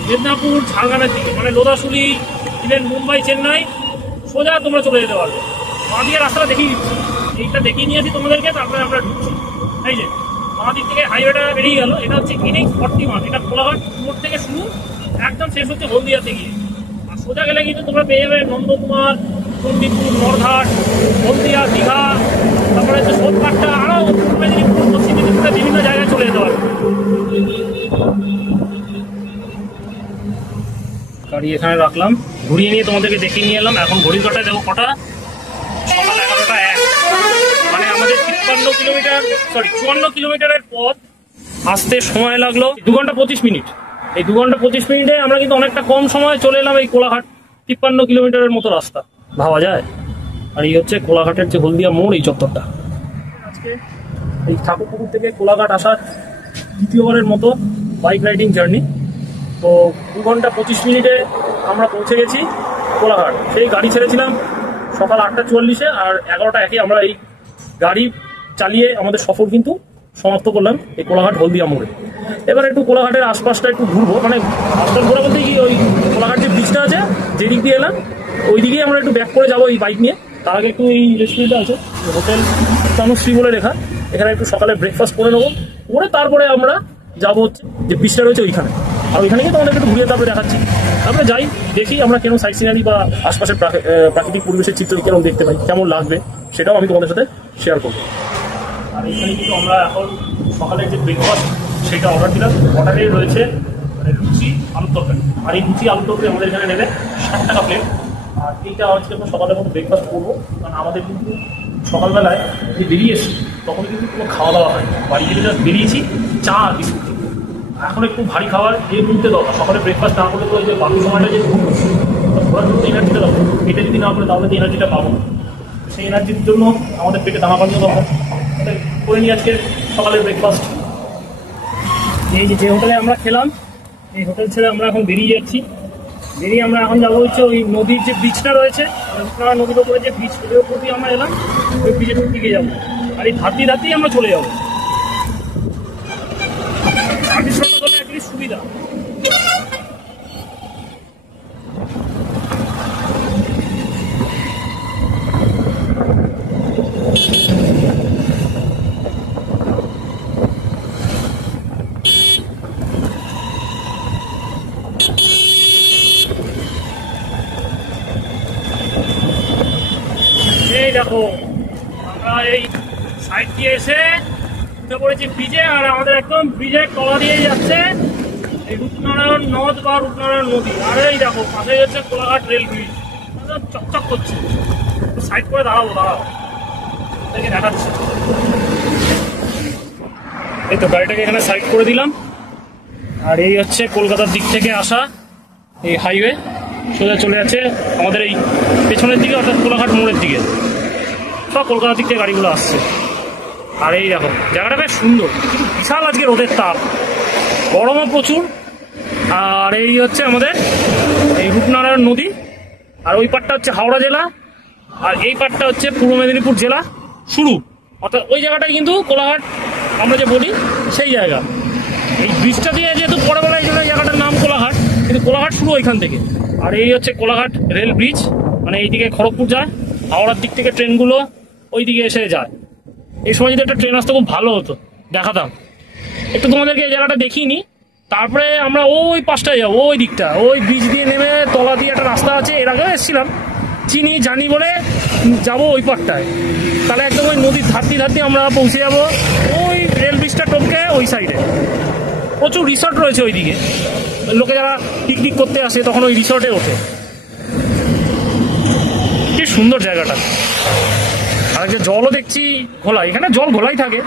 মেদিনীপুর, ঝাড়গ্রামের দিকে, মানে লোদাশুলি, ইভেন মুম্বাই, চেন্নাই, সোজা তোমরা চলে যেতে পারবে। বাঁ দিকে রাস্তাটা দেখিয়ে দিচ্ছি, এইটা দেখিয়ে নিয়েছি তোমাদেরকে, তারপরে আমরা ঢুকছি। এই যে বাঁ দিক থেকে হাইওয়েটা বেরিয়ে গেল, এটা হচ্ছে NH41, এটা কোলাঘাট মোড় থেকে শুরু, একদম শেষ হচ্ছে হলদিয়াতে গিয়ে। আর সোজা গেলে কিন্তু তোমরা পেয়ে যাবে নন্দকুমার, চণ্ডীপুর, নরঘাট, হলদিয়া, দীঘা, তারপরে হচ্ছে সোদঘাটটা, আরও উত্তর মেদিনীপুর, পশ্চিম মেদিনীপুরে বিভিন্ন জায়গায় চলে যেতে পারবে। গাড়ি এখানে রাখলাম, ঘুরিয়ে নিয়ে তোমাদেরকে দেখিয়ে নিয়ে এলাম। এখন ঘড়ির কাটায় দেখো কটা, সকাল 11টা 1। মানে আমাদের 54 কিলোমিটারের পথ আসতে সময় লাগলো 2 ঘন্টা 25 মিনিট। এই 2 ঘন্টা 25 মিনিটে আমরা কিন্তু অনেকটা কম সময় চলে এলাম এই কোলাঘাট। 53 কিলোমিটারের মতো রাস্তা, ভাবা যায়। আর এই হচ্ছে কোলাঘাটের যে হলদিয়া মোড়, এই চত্বরটা। আজকে এই ঠাকুরপুকুর থেকে কোলাঘাট আসার দ্বিতীয়বারের মতো বাইক রাইডিং জার্নি। তো 2 ঘন্টা 25 মিনিটে আমরা পৌঁছে গেছি কোলাঘাট। সেই গাড়ি ছেড়েছিলাম সকাল 8:44-এ, আর 11টা 1-এ আমরা এই গাড়ি চালিয়ে আমাদের সফর কিন্তু সমাপ্ত করলাম এই কোলাঘাট হলদিয়া মোড়ে। এবার একটু কোলাঘাটের আশপাশটা একটু ঘুরবো, মানে আশপাশ ঘোরা বলতে কি, ওই কোলাঘাট যে ব্রিজটা আছে যেদিক দিয়ে এলাম ওই দিকেই আমরা একটু ব্যাক করে যাবো এই বাইক নিয়ে। তার আগে একটু এই রেস্টুরেন্টটা আছে, হোটেল তনুশ্রী বলে লেখা, এখানে একটু সকালে ব্রেকফাস্ট করে নেবো, করে তারপরে আমরা যাবো হচ্ছে যে ব্রিজটা রয়েছে ওইখানে। আর ওইখানে গিয়ে তোমাদের একটু ঘুরিয়ে তারপরে দেখাচ্ছি। তারপরে যাই, দেখি আমরা কেন সাইড সিনারি বা আশপাশের প্রাকৃতিক পরিবেশের চিত্র কেমন দেখতে পাই, কেমন লাগবে, সেটাও আমি তোমাদের সাথে শেয়ার করবো। আর এখানে কিন্তু আমরা এখন সকালের যে ব্রেকফাস্ট সেটা অর্ডার দিলাম। অর্ডারে রয়েছে লুচি আলুর তরকারি, আর এই লুচি আলুর তরকারি আমাদের এখানে নেবে 60 টাকা প্লেট। আর এইটা হচ্ছে আমরা সকালের মতো ব্রেকফাস্ট করবো, কারণ আমাদের কিন্তু সকালবেলায় যে বেরিয়েছি তখন কিন্তু কোনো খাওয়া দাওয়া হয়, বাড়ি থেকে জাস্ট বেরিয়েছি চা আর বিস্কুট। এখন একটু ভারী খাবার এই মুহূর্তে দরকার, সকালে ব্রেকফাস্ট না করলে তো ওই যে বাকি সময়টা যে ঘোরার জন্য এনার্জিটা দরকার, এটা যদি না করে তাহলে তো এনার্জিটা পাবো না। সেই এনার্জির জন্য আমাদের পেটে দানা পানীয় দরকার, করে নিই আজকে সকালের ব্রেকফাস্ট। এই যে হোটেলে আমরা খেলাম, এই হোটেল ছেড়ে আমরা এখন বেরিয়ে যাচ্ছি। বেরিয়ে আমরা এখন যাবো হচ্ছে ওই নদীর যে ব্রিজটা রয়েছে, নদীর ওপরে যে ব্রিজ, ওদের ওপর দিয়ে আমরা এলাম, ওই ব্রিজের দিকে যাবো। আর এই ধাতেই আমরা চলে যাবো। সার্ভিস রোডটা হলে একটু সুবিধা। দেখো আমরা এই সাইড দিয়ে এসে উঠে পড়েছি ব্রিজে, আর আমাদের একদম ব্রিজের তলা দিয়ে যাচ্ছে এই রূপনারায়ণ নদ বা রূপনারায়ণ নদী। আর এই দেখো পাশে যাচ্ছে কোলাঘাট রেল ব্রিজ, চকচক করছে। সাইড করে দাঁড়াবো দেখে দেখাচ্ছি। এই তো গাড়িটাকে এখানে সাইড করে দিলাম। আর এই হচ্ছে কলকাতার দিক থেকে আসা এই হাইওয়ে, সোজা চলে যাচ্ছে আমাদের এই পেছনের দিকে, অর্থাৎ কোলাঘাট মোড়ের দিকে। সব কলকাতার দিক থেকে গাড়িগুলো আসছে। আর এই দেখো জায়গাটা বেশ সুন্দর, কিন্তু বিশাল আজকে রোদের তাপ, গরমও প্রচুর। আর এই হচ্ছে আমাদের এই রূপনারায়ণ নদী, আর ওই পাটটা হচ্ছে হাওড়া জেলা, আর এই পাটটা হচ্ছে পূর্ব মেদিনীপুর জেলা শুরু। অর্থাৎ ওই জায়গাটাই কিন্তু কোলাঘাট আমরা যে বলি সেই জায়গা। এই ব্রিজটা দিয়ে যেহেতু পরে বলা এই জন্য জায়গাটার নাম কোলাঘাট, কিন্তু কোলাঘাট শুরু ওইখান থেকে। আর এই হচ্ছে কোলাঘাট রেল ব্রিজ, মানে এইদিকে খড়গপুর যায়, হাওড়ার দিক থেকে ট্রেনগুলো ওই দিকে এসে যায়। এই সময় যদি একটা ট্রেন আসতে খুব ভালো হতো, দেখাতাম একটু তোমাদেরকে। এই জায়গাটা দেখিয়ে নি, তারপরে আমরা ওই পাশটায় যাবো, ওই দিকটা, ওই ব্রিজ দিয়ে নেমে তলা দিয়ে একটা রাস্তা আছে, এর আগেও এসেছিলাম, চিনি জানি বলে যাবো ওই পাটটায়। তাহলে একদম ওই নদীর ধারতি ধারতি আমরা পৌঁছে যাবো ওই রেল ব্রিজটা টপকে ওই সাইডে। প্রচুর রিসর্ট রয়েছে ওইদিকে, লোকে যারা পিকনিক করতে আসে তখন ওই রিসর্টে ওঠে। কি সুন্দর জায়গাটা। আর যে জলও দেখছি ঘোলা, এখানে জল ঘোলাই থাকে।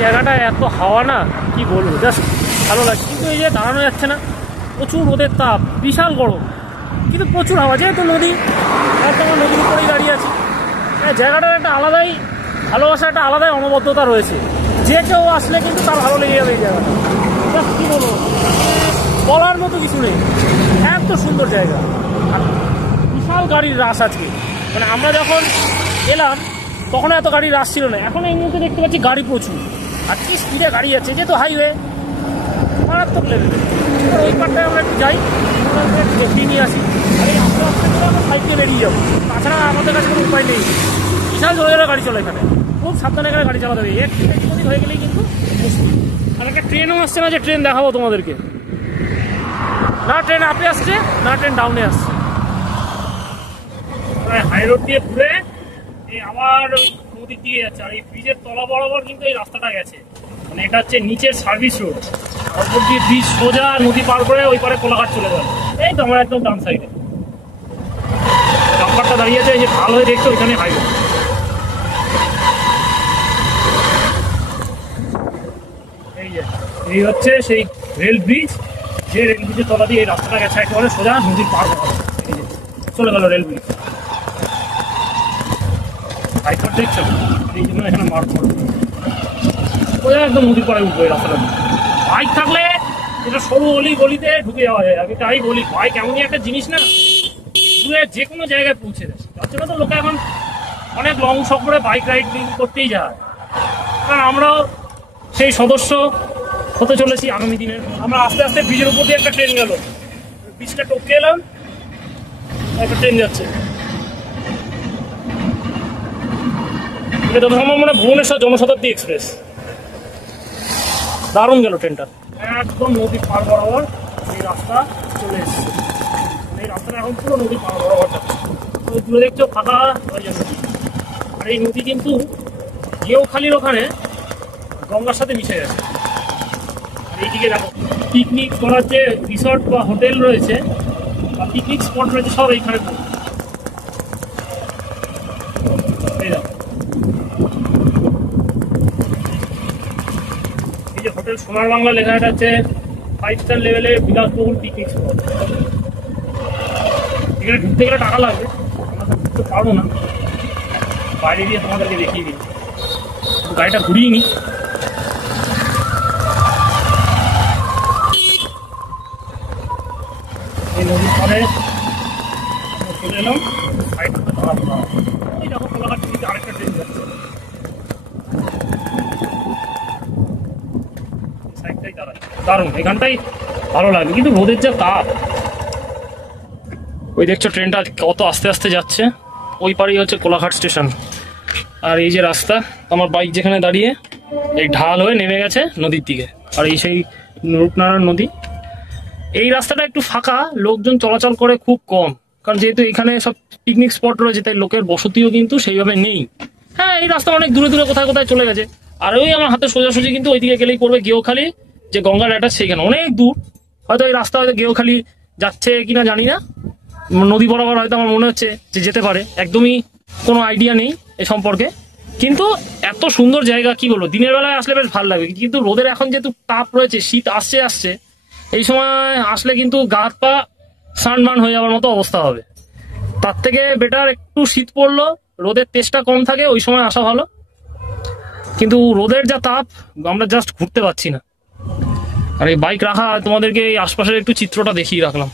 জায়গাটা এত হাওয়া না, কি বলবো, জাস্ট ভালো লাগছে। কিন্তু এই যে দাঁড়ানো যাচ্ছে না, প্রচুর রোদের তাপ, বিশাল গরম, কিন্তু প্রচুর হাওয়া। যেহেতু নদী, একদম নদীর উপরেই দাঁড়িয়ে আছি, জায়গাটার একটা আলাদাই ভালোবাসা, একটা আলাদাই অনবদ্যতা রয়েছে। যে কেউ আসলে কিন্তু তার ভালো লেগে যাবে এই জায়গাটা। জাস্ট কী বলবো, বলার মতো কিছু নেই, এত সুন্দর জায়গা। আর বিশাল গাড়ির রাশ আজকে, মানে আমরা যখন এলাম তখন এত গাড়ির রাশ ছিল না, এখন এই মুহূর্তে দেখতে পাচ্ছি গাড়ি প্রচুর। আর কি স্পিডে গাড়ি যাচ্ছে, যেহেতু হাইওয়ে, মারাত্মক লেভেলে। এবার ওই পারটায় আমরা একটু যাই, একটু দেখে নিয়ে আসি। আর এই আস্তে আস্তে করে আমরা সাইডে বেরিয়ে যাবো, তাছাড়া আমাদের কাছে কোনো উপায় নেই। বিশাল জোরে জোরে গাড়ি চলে এখানে, খুব সাবধানে এখানে গাড়ি চালাতে হবে, একটু হয়ে গেলেই কিন্তু মুশকিল। আর একটা ট্রেনও আসছে না যে ট্রেন দেখাবো তোমাদেরকে, না ট্রেন আপে আসছে না ট্রেন ডাউনে আসছে। হাই রোড দিয়ে ঘুরে আবার ওই নদীর দিকে যাচ্ছে। আর এই ব্রিজের তলা বরাবর কিন্তু এই রাস্তাটা গেছে, মানে এটা হচ্ছে নিচের সার্ভিস রোড। ওপর দিয়ে ব্রিজ সোজা নদী পার করে ওই পারে কোলাঘাট চলে যাবে। এই তো আমার একদম ডান সাইডে ডাম্পারটা দাঁড়িয়ে আছে, এই যে ঢাল হয়ে দেখছো ওইখানে হাইওয়ে। এই হচ্ছে সেই রেল ব্রিজ, যে রেল ব্রিজের তলা দিয়ে এই রাস্তাটা গেছে একেবারে সোজা নদীর পার করা চলে গেল রেল ব্রিজ। হাইকোর্ট দেখছো, এই জন্য এখানে মার্ক করবো, সোজা একদম নদীর পাড়ে উঠবো এই রাস্তাটা। বাইক থাকলে এটা সরু অলি গলিতে ঢুকে যাওয়া যায়। আমি তাই বলি, বাইক এমনই একটা জিনিস না, দূরে যে কোনো জায়গায় পৌঁছে দেয়। তার জন্য তো লোকে এখন অনেক লং সফরে বাইক রাইডিং করতেই যায়। কারণ আমরাও সেই সদস্য হতে চলেছি আগামী দিনে। আমরা আস্তে আস্তে ব্রিজের উপর দিয়ে একটা ট্রেন গেল, ব্রিজটা টপকে এলাম, একটা ট্রেন যাচ্ছে। এটা তো আমার মনে হয় ভুবনেশ্বর জনশতাব্দী এক্সপ্রেস। দারুণ গেল ট্রেনটা, একদম নদী পার বরাবর এই রাস্তা চলে এসেছে। এই রাস্তাটা এখন পুরো নদী পার বরাবর যাচ্ছে। ওই দূরে দেখছো ফাঁকা হয়ে যাচ্ছে। আর এই নদী কিন্তু গেউখালির ওখানে গঙ্গার সাথে মিশে গেছে। এইদিকে দেখো পিকনিক করার যে রিসর্ট বা হোটেল রয়েছে বা পিকনিক স্পট রয়েছে সব এইখানে। এই যে হোটেল সোনার বাংলা লেখা, এটা হচ্ছে 5 স্টার লেভেলে বিলাসবহুল পিকনিক স্পট। এখানে ঢুকতে গেলে টাকা লাগবে, আমরা তো ঢুকতে পারবো না, বাইরে দিয়ে তোমাদেরকে দেখিয়ে দিই। গাড়িটা ঘুরিয়ে নিই। এই নদীর পরে চলে এলাম, সাইড করে দাঁড়াবো। ওই দেখো কোলাঘাট থেকে আরেকটা ট্রেন যাচ্ছে, সাইডটাই দাঁড়ায়। দারুণ, এখানটাই ভালো লাগে, কিন্তু রোদের যা তাপ। ওই দেখছো ট্রেনটা কত আস্তে আস্তে যাচ্ছে। ওই পারেই হচ্ছে কোলাঘাট স্টেশন। আর এই যে রাস্তা, আমার বাইক যেখানে দাঁড়িয়ে এই ঢাল হয়ে নেমে গেছে নদীর দিকে। আর এই সেই রূপনারায়ণ নদী। এই রাস্তাটা একটু ফাঁকা, লোকজন চলাচল করে খুব কম, কারণ যেহেতু এখানে সব পিকনিক স্পট রয়েছে, তাই লোকের বসতিও কিন্তু সেইভাবে নেই। হ্যাঁ, এই রাস্তা অনেক দূরে দূরে কোথায় কোথায় চলে গেছে। আর ওই আমার হাতে সোজাসুজি কিন্তু ওইদিকে গেলেই পড়বে গেওখালি, যে গঙ্গার অ্যাটাচ সেখানে অনেক দূর। হয়তো এই রাস্তা হয়তো গেওখালি যাচ্ছে কিনা জানি না, নদী বরাবর হয়তো আমার মনে হচ্ছে যে যেতে পারে, একদমই কোনো আইডিয়া নেই এ সম্পর্কে। কিন্তু এত সুন্দর জায়গা, কি বলবো, দিনের বেলায় আসলে বেশ ভালো লাগে। কিন্তু রোদের এখন যেহেতু তাপ রয়েছে, শীত আসছে আসছে, এই সময় আসলে কিন্তু গা হাত পা সানবার্ন হয়ে যাওয়ার মতো অবস্থা হবে। তার থেকে বেটার একটু শীত পড়লো, রোদের তেজটা কম থাকে, ওই সময় আসা ভালো। কিন্তু রোদের যা তাপ, আমরা জাস্ট ঘুরতে পারছি না। আর এই বাইক রাখা, তোমাদেরকে এই আশপাশের একটু চিত্রটা দেখিয়ে রাখলাম।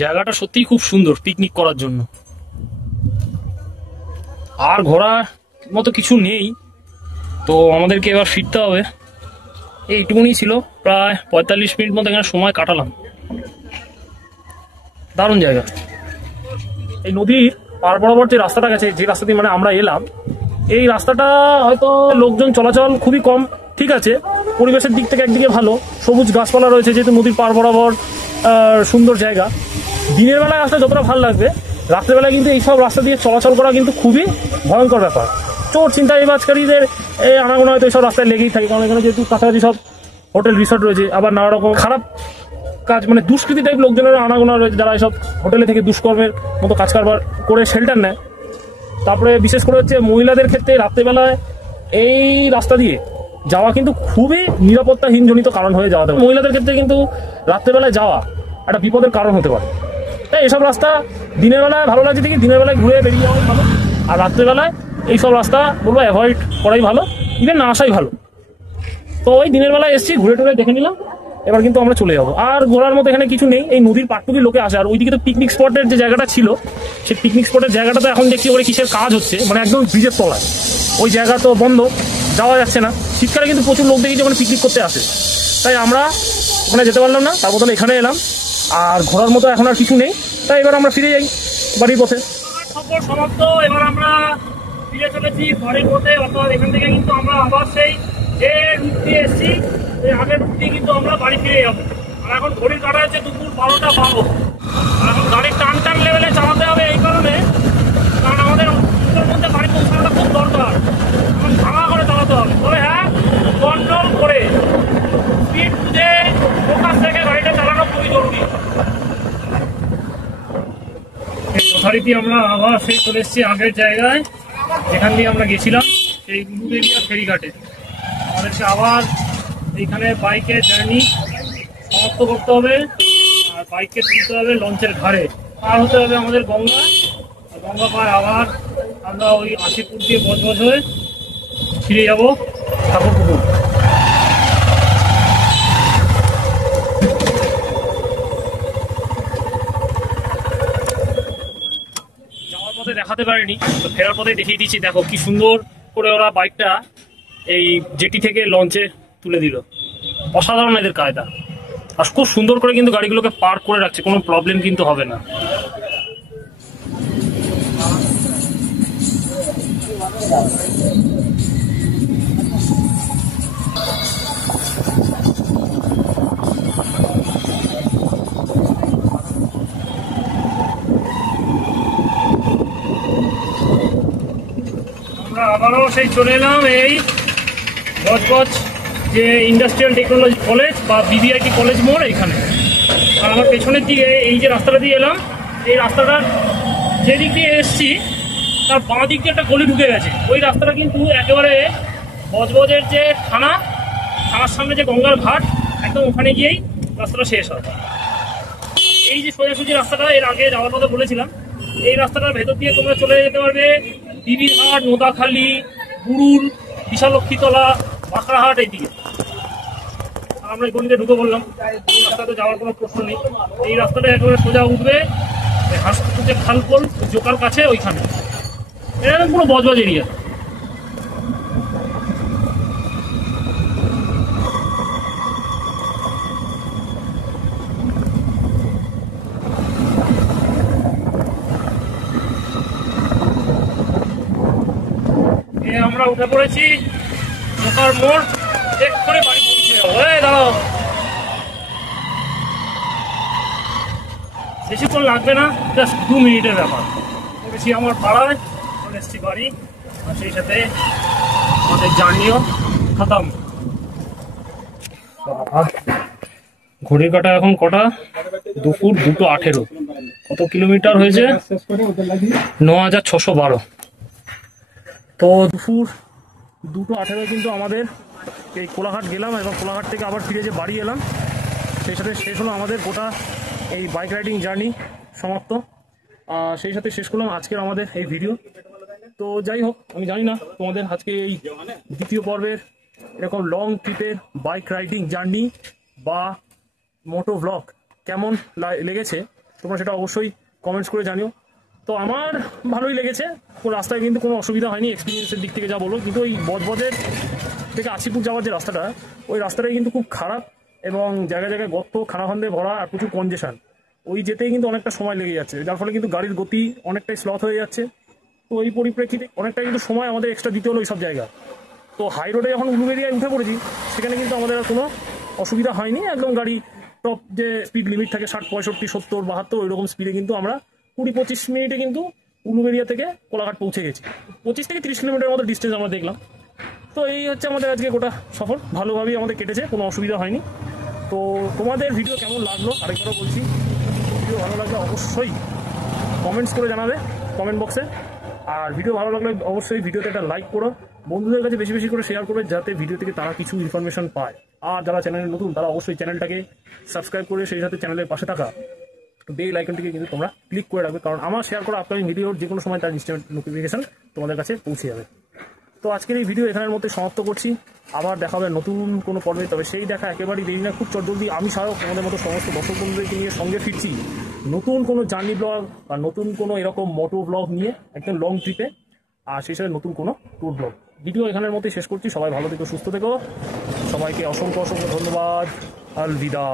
জায়গাটা সত্যিই খুব সুন্দর পিকনিক করার জন্য। আর ঘোরার মতো কিছু নেই, তো আমাদেরকে এবার ফিরতে হবে। এইটুকুনি ছিল, প্রায় 45 মিনিট মতো এখানে সময় কাটালাম। দারুণ জায়গা। এই নদীর পার বরাবর যে রাস্তাটা গেছে, যে রাস্তা দিয়ে মানে আমরা এলাম, এই রাস্তাটা হয়তো লোকজন চলাচল খুবই কম। ঠিক আছে, পরিবেশের দিক থেকে একদিকে ভালো, সবুজ গাছপালা রয়েছে, যেহেতু নদীর পার বরাবর সুন্দর জায়গা। দিনের বেলায় আসলে যতটা ভালো লাগবে, রাত্রেবেলায় কিন্তু এইসব রাস্তা দিয়ে চলাচল করা কিন্তু খুবই ভয়ঙ্কর ব্যাপার। চোর ছিনতাইবাজকারীদের আনাগোনা হয়তো এইসব রাস্তায় লেগেই থাকে, কারণ এখানে যেহেতু কাছাকাছি সব হোটেল রিসর্ট রয়েছে, আবার নানা রকম খারাপ কাজ, মানে দুষ্কৃতি টাইপ লোকজনের আনাগোনা রয়েছে, যারা এইসব হোটেলে থেকে দুষ্কর্মের মতো কাজ কারবার করে শেল্টার নেয়। তারপরে বিশেষ করে হচ্ছে মহিলাদের ক্ষেত্রে রাত্রেবেলায় এই রাস্তা দিয়ে যাওয়া কিন্তু খুবই নিরাপত্তাহীনজনিত কারণ হয়ে যাওয়া। মহিলাদের ক্ষেত্রে কিন্তু রাত্রেবেলায় যাওয়া একটা বিপদের কারণ হতে পারে। তাই এসব রাস্তা দিনের বেলায় ভালো লাগছে ঠিকই, দিনের বেলায় ঘুরে বেরিয়ে যাওয়াই ভালো। আর রাত্রেবেলায় এইসব রাস্তা বলবো অ্যাভয়েড করাই ভালো, ইভেন না আসাই ভালো। তো ওই দিনের বেলায় এসেছি, ঘুরে টুরে দেখে নিলাম, এবার কিন্তু আমরা চলে যাবো। আর ঘোরার মতো এখানে কিছু নেই, এই নদীর পাটটুকি লোকে আসে। আর ওইদিকে তো পিকনিক স্পটের যে জায়গাটা ছিল, সেই পিকনিক স্পটের জায়গাটা তো এখন দেখছি ওই কিসের কাজ হচ্ছে, মানে একদম ব্রিজের তলায়। ওই জায়গা তো বন্ধ, যাওয়া যাচ্ছে না। শীতকালে কিন্তু প্রচুর লোক দেখি যখন পিকনিক করতে আসে, তাই আমরা ওখানে যেতে পারলাম না, তার বদলে এখানে এলাম। আর ঘোরার মতো এখন আর কিছু নেই, তাই এবার আমরা ফিরে যাই বাড়ির পথে। সফর সমাপ্ত, এবার আমরা ফিরে চলেছি বাড়ির পথে। অর্থাৎ এখান থেকে কিন্তু আমরা আবার সেই যে রুট দিয়ে এসেছি, এই আগের রুট দিয়ে কিন্তু আমরা বাড়ি ফিরে যাবো। আর এখন ঘড়ির কাটা হচ্ছে দুপুর 12টা 12। আর এখন গাড়ির টান টান লেভেলে চালাতে হবে, এই কারণে কারণ আমাদের মধ্যে বাড়ি পৌঁছানোটা খুব দরকার। এখন ভাঙা করে চালাতে হবে, তবে হ্যাঁ কন্ট্রোল করে স্পিড বুঝে ফোকাস রেখে গাড়িটা চালানো খুবই জরুরি। যথারীতি আমরা আবার সেই চলে এসেছি আগের জায়গায়, যেখান দিয়ে আমরা গেছিলাম, সেই উলুবেড়িয়া ফেরিঘাটে। আমাদেরকে আবার এইখানে বাইকের জার্নি সমাপ্ত করতে হবে, আর বাইককে তুলতে হবে লঞ্চের ঘাড়ে, পার হতে হবে আমাদের গঙ্গা। গঙ্গা পার আবার আমরা ওই আশিপুর দিয়ে বজবজ হয়ে ফিরে যাবো ঠাকুরপুকুর। যাওয়ার পথে দেখাতে পারিনি, তো ফেরার পথে দেখিয়ে দিচ্ছি। দেখো কি সুন্দর করে ওরা বাইকটা এই জেটি থেকে লঞ্চে তুলে দিল। অসাধারণ এদের কায়দা, আর খুব সুন্দর করে কিন্তু গাড়িগুলোকে পার্ক করে রাখছে, কোনো প্রবলেম কিন্তু হবে না। আমরা আবারও সেই চলে এলাম এই বজবজ যে ইন্ডাস্ট্রিয়াল টেকনোলজি কলেজ বা বিবিআইটি কলেজ মোড় এইখানে। আর আমার পেছনের দিকে এই যে রাস্তাটা দিয়ে এলাম, এই রাস্তাটার যে দিক দিয়ে এসেছি তার বাঁ দিক দিয়ে একটা গলি ঢুকে গেছে। ওই রাস্তাটা কিন্তু একেবারে বজবজের যে থানার সামনে যে গঙ্গার ঘাট, একদম ওখানে গিয়েই রাস্তাটা শেষ হয়। এই যে সোজাসুজি রাস্তাটা এর আগে যাওয়ার কথা বলেছিলাম, এই রাস্তাটার ভেতর দিয়ে তোমরা চলে যেতে পারবে বিবিরহাট, নোদাখালী, বুরুল, বিশালক্ষীতলা, বাঁকড়াহাট এইদিকে। আর আমরা এই গলিতে ঢুকে বললাম, এই রাস্তাতে যাওয়ার কোনো প্রশ্ন নেই। এই রাস্তাটা একেবারে সোজা উঠবে হাসপাতাল যে খালপোল জোকার কাছে, ওইখানে। এটা পুরো বজবজ এরিয়া। আমরা উঠে পড়েছি জোকার মোড়, চেক করে বাড়ি পৌঁছে যাবো। এই দাঁড়াও, বেশিক্ষণ লাগবে না, জাস্ট 2 মিনিটের ব্যাপার। বেশি আমার পাড়ায় চলে এসেছি বাড়ি, আর সেই সাথে আমাদের জার্নিও খতম। ঘড়ির কাটা এখন কটা? দুপুর 2:18। কত কিলোমিটার হয়েছে? 9612। তো দুপুর 2:18 কিন্তু আমাদের এই কোলাঘাট গেলাম, এবং কোলাঘাট থেকে আবার ফিরে যে বাড়ি এলাম, সেই সাথে শেষ হলো আমাদের গোটা এই বাইক রাইডিং জার্নি সমাপ্ত। সেই সাথে শেষ করলাম আজকের আমাদের এই ভিডিও। তো যাই হোক, আমি জানি না তোমাদের আজকে এই দ্বিতীয় পর্বের এরকম লং ট্রিপের বাইক রাইডিং জার্নি বা মোটো ব্লগ কেমন লেগেছে, তোমরা সেটা অবশ্যই কমেন্টস করে জানিও। তো আমার ভালোই লেগেছে, রাস্তায় কিন্তু কোনো অসুবিধা হয়নি এক্সপিরিয়েন্সের দিক থেকে যা বলো। কিন্তু ওই বজবজের থেকে আশিপুর যাওয়ার যে রাস্তাটা, ওই রাস্তাটাই কিন্তু খুব খারাপ, এবং জায়গায় জায়গায় গর্ত, খানাখন্দে ভরা, আর প্রচুর কনজেশন। ওই যেতেই কিন্তু অনেকটা সময় লেগে যাচ্ছে, যার ফলে কিন্তু গাড়ির গতি অনেকটাই স্লথ হয়ে যাচ্ছে। তো এই পরিপ্রেক্ষিতে অনেকটা কিন্তু সময় আমাদের এক্সট্রা দিতে হলো এইসব জায়গা। তো হাই রোডে যখন উলুবেরিয়ায় উঠে পড়েছি, সেখানে কিন্তু আমাদের আর কোনো অসুবিধা হয়নি। একদম গাড়ি টপ যে স্পিড লিমিট থাকে 60, 65, 70, 72, ওই রকম স্পিডে কিন্তু আমরা 20-25 মিনিটে কিন্তু উলুবেরিয়া থেকে কোলাঘাট পৌঁছে গেছি। 25 থেকে 30 কিলোমিটার মতো ডিস্টেন্স আমরা দেখলাম। তো এই হচ্ছে আমাদের আজকে গোটা সফর, ভালোভাবেই আমাদের কেটেছে, কোনো অসুবিধা হয়নি। তো তোমাদের ভিডিও কেমন লাগলো আরেকবারও বলছি, ভিডিও ভালো লাগলে অবশ্যই কমেন্টস করে জানাবে কমেন্ট বক্সে। আর ভিডিও ভালো লাগলে অবশ্যই ভিডিওতে একটা লাইক করো, বন্ধুদের কাছে বেশি বেশি করে শেয়ার করবে, যাতে ভিডিও থেকে তারা কিছু ইনফরমেশন পায়। আর যারা চ্যানেলে নতুন, তারা অবশ্যই চ্যানেলটাকে সাবস্ক্রাইব করে সেই সাথে চ্যানেলের পাশে থাকা বেল আইকনটিকে কিন্তু তোমরা ক্লিক করে রাখবে, কারণ আমার শেয়ার করা আপকামিং ভিডিওর যে কোনো সময় তার ইনস্ট্যান্ট নোটিফিকেশন তোমাদের কাছে পৌঁছে যাবে। তো আজকের এই ভিডিও এখানের মধ্যে সমাপ্ত করছি, আবার দেখা হবে নতুন কোনো পর্বে। তবে সেই দেখা একেবারেই দেরি না, খুব চটজলদি আমি সায়ক তোমাদের মতো সমস্ত দর্শক বন্ধুদেরকে নিয়ে সঙ্গে ফিরছি নতুন কোনো জার্নি ব্লগ বা নতুন কোনো এরকম মোটো ব্লগ নিয়ে, একদম লং ট্রিপে, আর সেই সাথে নতুন কোনো ট্যুর ব্লগ। ভিডিও এখানের মধ্যে শেষ করছি। সবাই ভালো থেকো, সুস্থ থেকো, সবাইকে অসংখ্য অসংখ্য ধন্যবাদ। আলবিদা।